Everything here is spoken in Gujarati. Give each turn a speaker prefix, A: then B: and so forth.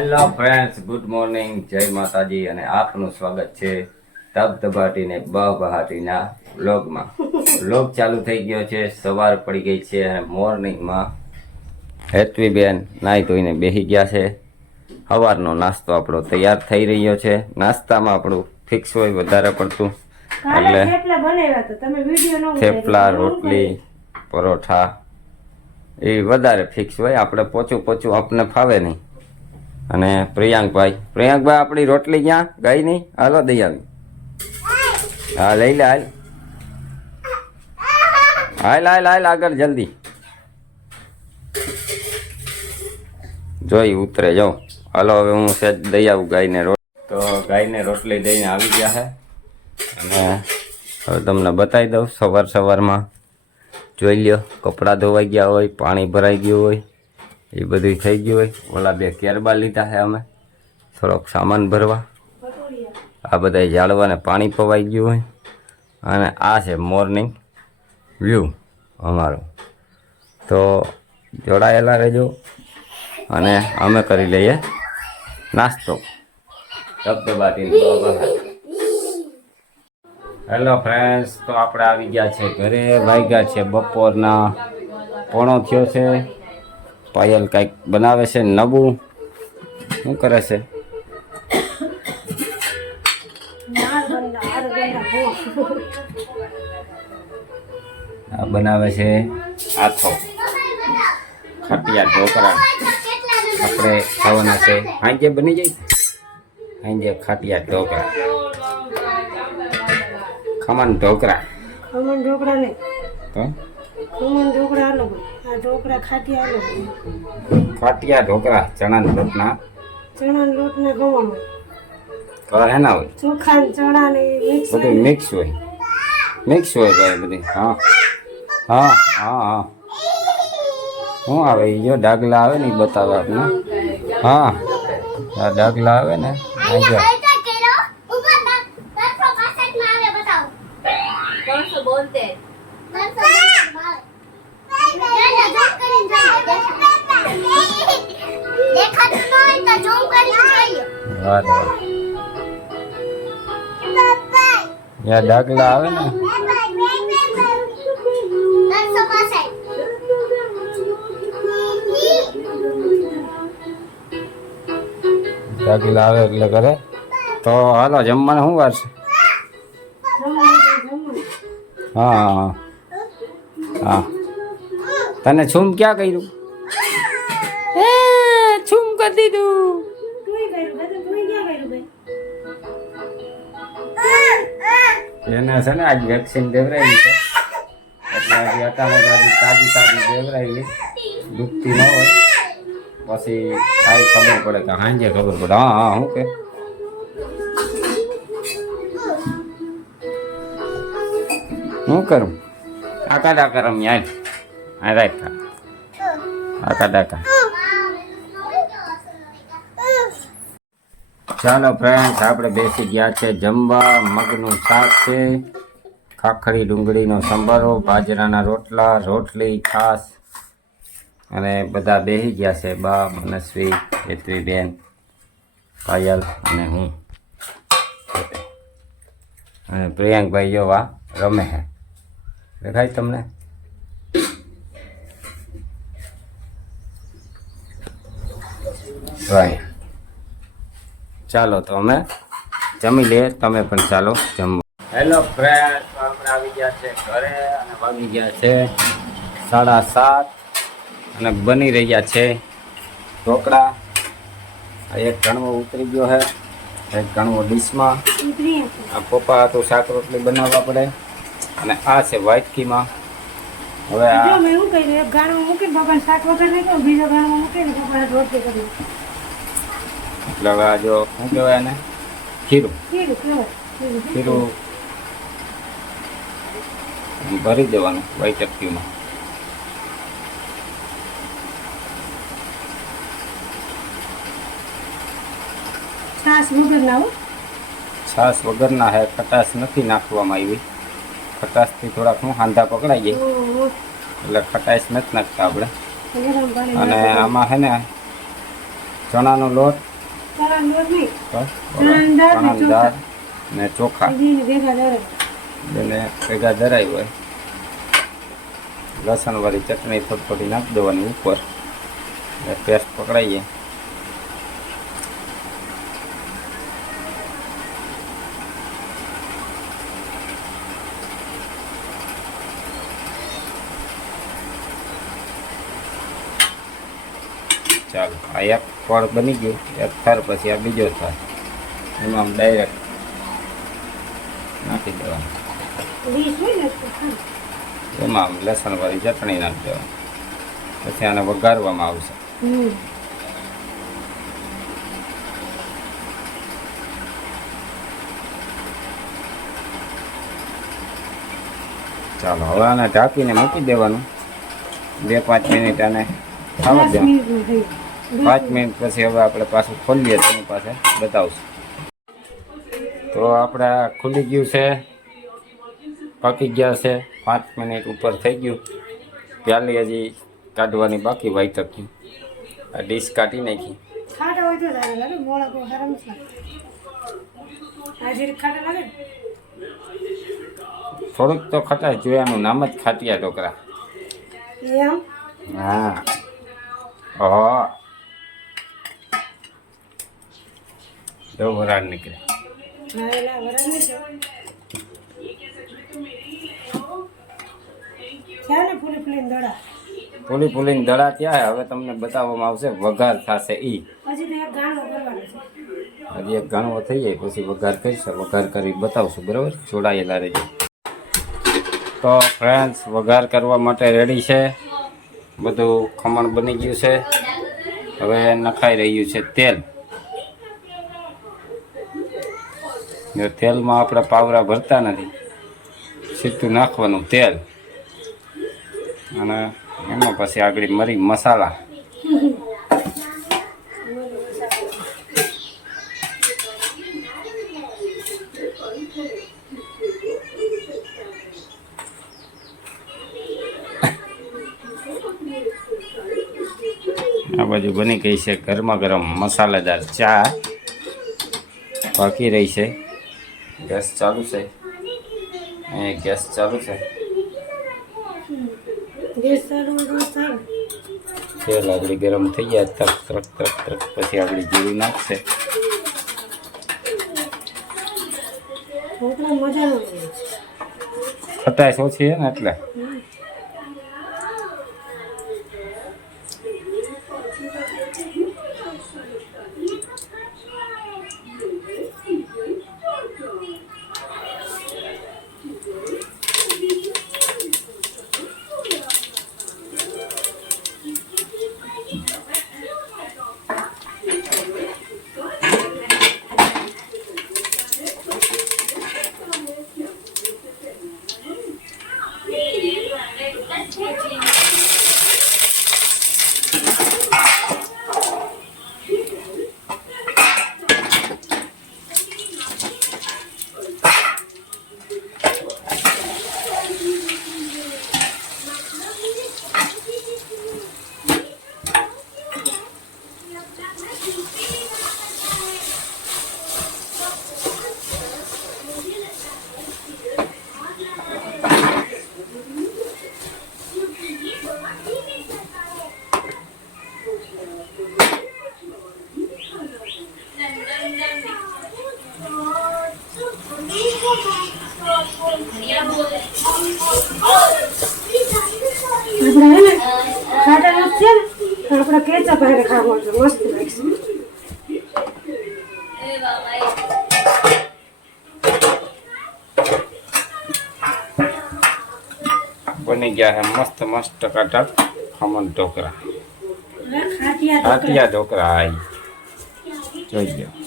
A: હેલો ફ્રેન્ડ્સ ગુડ મોર્નિંગ જય માતાજી અને આપનું સ્વાગત છે ધબધબાટીને બહાટીના વ્લોગમાં. વ્લોગ ચાલુ થઈ ગયો છે. સવાર પડી ગઈ છે અને મોર્નિંગમાં હેતવીબેન નાહી ધોઈને બેસી ગયા છે. સવારનો નાસ્તો આપણો તૈયાર થઈ રહ્યો છે. નાસ્તામાં આપણું ફિક્સ હોય વધારે પડતું. એટલે
B: થેપલા
A: રોટલી પરોઠા. એ વધારે ફિક્સ હોય. આપણે પોચું પોચું આપણે ફાવે નહીં. અને પ્રિયાંકભાઈ. પ્રિયાંકભાઈ, આપણી રોટલી ક્યાં? ગઈ નહીં? હાલો દઈ આવી હા, લઈ લે, હાલ. હાલ હાલ હાલ, આગળ, જલ્દી. જોઈ, ઉતરે જાઉં હાલો, હવે હું સેજ દઈ આવું ગાયને રોટ તો ગાયને રોટલી દઈને આવી ગયા છે અને હવે તમને બતાવી દઉં, સવાર સવારમાં. જોઈ લ્યો, કપડાં ધોવાઈ ગયા હોય, પાણી ભરાઈ ગયું હોય. એ બધું થઈ ગયું હોય. ઓલા બે કેરબા લીધા છે અમે. થોડોક સામાન ભરવા. આ બધા ઝાડવાને પાણી પવાઈ ગયું હોય. અને આ છે મોર્નિંગ વ્યૂ અમારો. તો જોડાયેલા રહેજો. અને અમે કરી લઈએ નાસ્તો. હેલો ફ્રેન્ડ્સ, તો આપણે આવી ગયા છે ઘરે. વાગ્યા છે બપોરના. પોણો થયો છે. પાયલ કાંઈક બનાવે છે નવું શું કરે છે. આ બનાવે છે આથો. ખટિયા ઢોકળા. આપણે ખાવાના છે. હાંજે બની જાય? હાંજે ખાટિયા ઢોકળા. ખમણ ઢોકળા.
B: ખમણ ઢોકળા નહીં.
A: તો?
B: ખમણ ઢોકળા અલગ. આ ઢોકળા ખાટી અલગ હોય.
A: ખાટિયા ઢોકળા ચણાના લોટના.
B: ચણાના લોટના ગવાનો.
A: કળા હેના હોય.
B: ચોખા ને ચણા ને મિક્સ
A: બધું મિક્સ હોય. મિક્સ હોય ભાઈ બધી. હા. હા હા હા. શું આવે? જો ડાગલા આવે ને એ બતાવે આપને. હા. આ ડાગલા આવે ને આ જો વાહ રે વાહ. યા ડાગલા આવે ને? ડાકલા આવે એટલે કરે તો હાલો, જમવાનું શું વાર છે? હા હા હા. હા. તને છૂમ ક્યાં કર્યું? કરી દીધું
B: ધોઈ ગયું બધું ક્યાં ગયું ભાઈ
A: એને છે ને આજ વેક્સિન દેવરાવી છે. એટલે આજે તાજી તાજી તાજી દુખતી ન હોય. પછી કાંઈ ખબર પડે કે સાંજે ખબર પડે. હા હા શું કે? શું કરું? આકા ડાકા રમ્યા આ રાખ. આકા ડાકા. ચાલો ફ્રેન્ડ્સ આપણે બેસી ગયા છે જમવા. મગનું શાક છે. ખાખરી ડુંગળીનો સંભારો, બાજરાના રોટલા, રોટલી, છાશ. અને બધા બેસી ગયા છે બા મનસ્વી હેતવીબેન પાયલ અને હું. અને પ્રિયાંકભાઈ જો વા રમે છે દેખાય તમને? ભાઈ ચાલો તો અમે જમી લઈએ તમે પણ ચાલો જમવા. હેલો ફ્રેન્ડ આપણે આવી ગયા છે ઘરે અને વાગી ગયા છે સાડા સાત અને બની રહ્યા છે ઢોકળા. એક કણવો ઉતરી ગયો છે એક કણવો ડીશમાં. આ પપ્પા તો શાક રોટલી બનાવવા પડે અને આ છે વ્હાઈટ કીમાં હવે આ
B: મૂકીને પપ્પાને શાક વગર નહીં કહું બીજો ગાણમાં મૂકીને પપ્પાને રોટલી કરી.
A: એટલે હવે આ જો શું કહેવાય એને? ખીરું. ખીરું ભરી દેવાનું વાઈ અટકીમાં
B: છાશ વગર ના હે
A: ખટાશ નથી નાખવામાં આવી. ખટાશથી થોડાક હું હાંધા પકડાઈ જાય. એટલે ખટાશ નથી નાખતા આપણે. અને આમાં છે ને ચણાનો લોટ
B: ચણાનો લોટ નહીં
A: તો
B: ચણાની દાળ ને
A: ચણાની દાળ ને ચોખા
B: બીજી ભેગા દરે
A: બંને ભેગા ધરાય હોય લસણવાળી ચટણી થોડી થોડી નાખી દેવાની ઉપર એટલે પેસ્ટ પકડાઈએ ચાલો આ એક ફળ બની ગયું? એક થર પછી આ બીજો થર. એમાં ડાયરેક્ટ નાખી દેવાનું. એમાં લસણવાળી ચટણી નાખી દેવાની. પછી આને વઘારવામાં આવશે. ચાલો હવે આને ઢાંકીને મૂકી દેવાનું. બે પાંચ મિનિટ આને ખાવા દેવાનું. પાંચ મિનિટ પછી હવે આપણે પાછું ખોલીએ તેની પાસે. બતાવશું. તો આપણે ખુલી ગયું છે. પાકી ગયા છે. પાંચ મિનિટ ઉપર થઈ ગયું. પ્યાલી હજી કાઢવાની બાકી વાઈ તકી. આ ડીશ કાઢી નાખી. થોડુંક તો ખટાશ જોયાનું નામ જ ખાટિયા ઢોકરા હા. હા જો વરાળ નીકળે.
B: ફૂલી ફૂલીને દડા
A: ત્યાં હવે તમને બતાવવામાં આવશે, વઘાર થશે ઈ.
B: હજી એક ગાણો
A: થઈ જાય, પછી વઘાર કરીશું, વઘાર કરી બતાવશું, બરાબર? જોડાયેલા રહેજો. તો ફ્રેન્ડ્સ વઘાર કરવા માટે રેડી છે. બધું ખમણ બની ગયું છે. હવે નખાઈ રહ્યું છે તેલ. જો તેલમાં આપણે પાવરા ભરતા નથી, સીધું નાખવાનું તેલ. અને એમાં પછી આગળ મરી મસાલા. આ બાજુ બની ગઈ છે ગરમા ગરમ મસાલેદાર ચા. બાકી રહી છે. ગેસ ચાલુ છે. અહીં ગેસ ચાલુ છે. તેલ આગળ ગરમ થઈ જાય તરક તરક તરક તરક પછી આગળ જીરું નાખશે. ખટાશ ઓછી છે ને એટલે
B: આપણે હે ને ખાટા નથી છે ને તો આપણે છે મસ્ત લાગશે
A: બની ગયા હે મસ્ત મસ્ત ટકાટક ખમણ ઢોકરા આટિયા ઢોકરા આઈ જોઈ લો